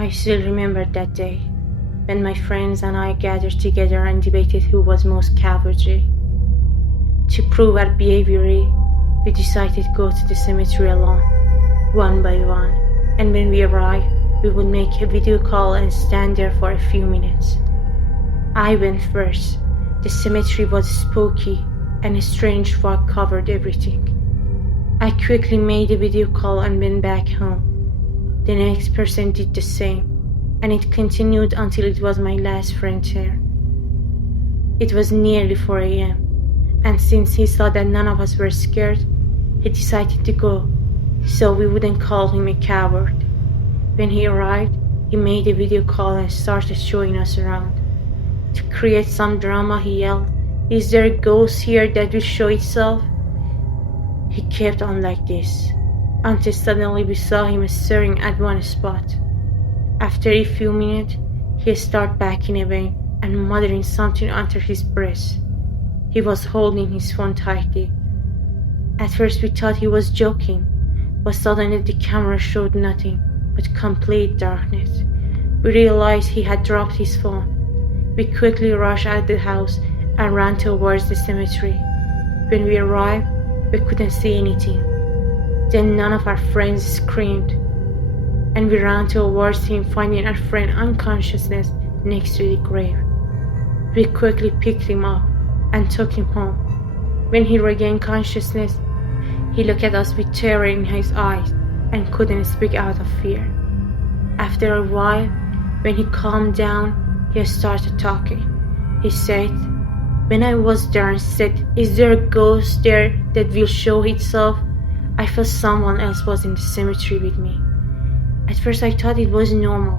I still remember that day, when my friends and I gathered together and debated who was most cowardly. To prove our bravery, we decided to go to the cemetery alone, one by one, and when we arrived, we would make a video call and stand there for a few minutes. I went first. The cemetery was spooky, and a strange fog covered everything. I quickly made a video call and went back home. The next person did the same, and it continued until it was my last friend's turn. It was nearly 4 a.m., and since he saw that none of us were scared, he decided to go, so we wouldn't call him a coward. When he arrived, he made a video call and started showing us around. To create some drama, he yelled, "Is there a ghost here that will show itself?" He kept on like this, until suddenly we saw him staring at one spot. After a few minutes, he started backing away and muttering something under his breath. He was holding his phone tightly. At first we thought he was joking, but suddenly the camera showed nothing but complete darkness. We realized he had dropped his phone. We quickly rushed out of the house and ran towards the cemetery. When we arrived, we couldn't see anything. Then none of our friends screamed, and we ran towards him, finding our friend unconscious next to the grave. We quickly picked him up and took him home. When he regained consciousness, he looked at us with terror in his eyes and couldn't speak out of fear. After a while, when he calmed down, he started talking. He said, "When I was there and said, 'Is there a ghost there that will show itself?' I felt someone else was in the cemetery with me. At first I thought it was normal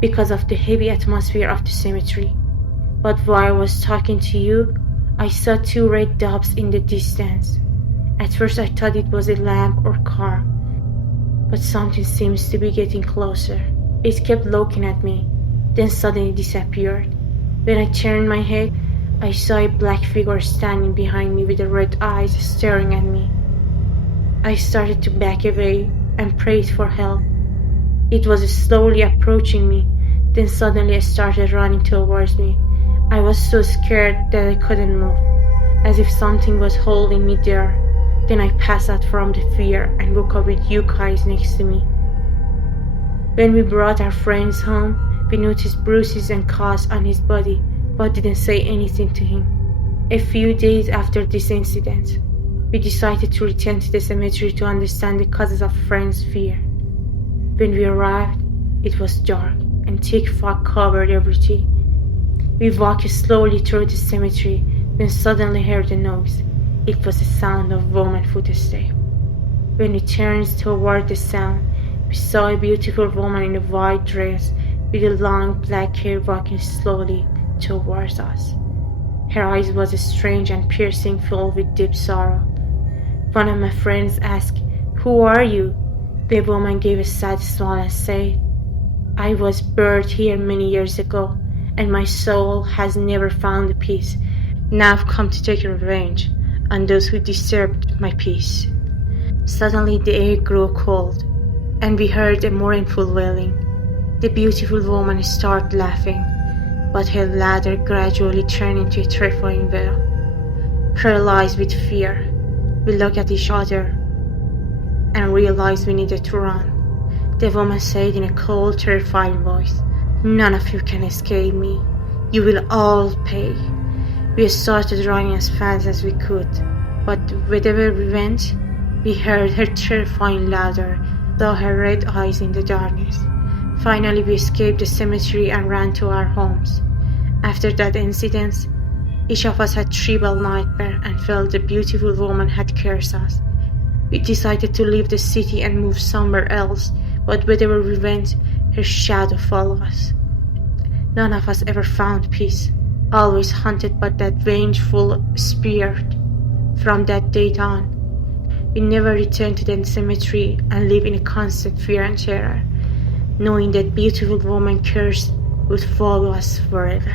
because of the heavy atmosphere of the cemetery. But while I was talking to you, I saw 2 red dots in the distance. At first I thought it was a lamp or car, but something seems to be getting closer. It kept looking at me, then suddenly disappeared. When I turned my head, I saw a black figure standing behind me with the red eyes staring at me. I started to back away and prayed for help. It was slowly approaching me, then suddenly it started running towards me. I was so scared that I couldn't move, as if something was holding me there. Then I passed out from the fear and woke up with you guys next to me. When we brought our friends home, we noticed bruises and cuts on his body, but didn't say anything to him. A few days after this incident, we decided to return to the cemetery to understand the causes of friends' fear. When we arrived, it was dark and thick fog covered everything. We walked slowly through the cemetery, then suddenly heard a noise. It was the sound of woman's footsteps. When we turned toward the sound, we saw a beautiful woman in a white dress with a long black hair walking slowly towards us. Her eyes was strange and piercing, filled with deep sorrow. One of my friends asked, "Who are you?" The woman gave a sad smile and said, "I was buried here many years ago, and my soul has never found peace. Now I've come to take revenge on those who disturbed my peace." Suddenly the air grew cold, and we heard a mournful wailing. The beautiful woman started laughing, but her laughter gradually turned into a terrifying wail. Paralyzed with fear, we looked at each other and realized we needed to run. The woman said in a cold, terrifying voice, "None of you can escape me. You will all pay." We started running as fast as we could, but wherever we went, we heard her terrifying laughter, saw her red eyes in the darkness. Finally, we escaped the cemetery and ran to our homes. After that incident, each of us had terrible nightmare and felt the beautiful woman had cursed us. We decided to leave the city and move somewhere else, but wherever we went, her shadow followed us. None of us ever found peace, always haunted by that vengeful spirit. From that day on, we never returned to the cemetery and lived in a constant fear and terror, knowing that beautiful woman curse would follow us forever.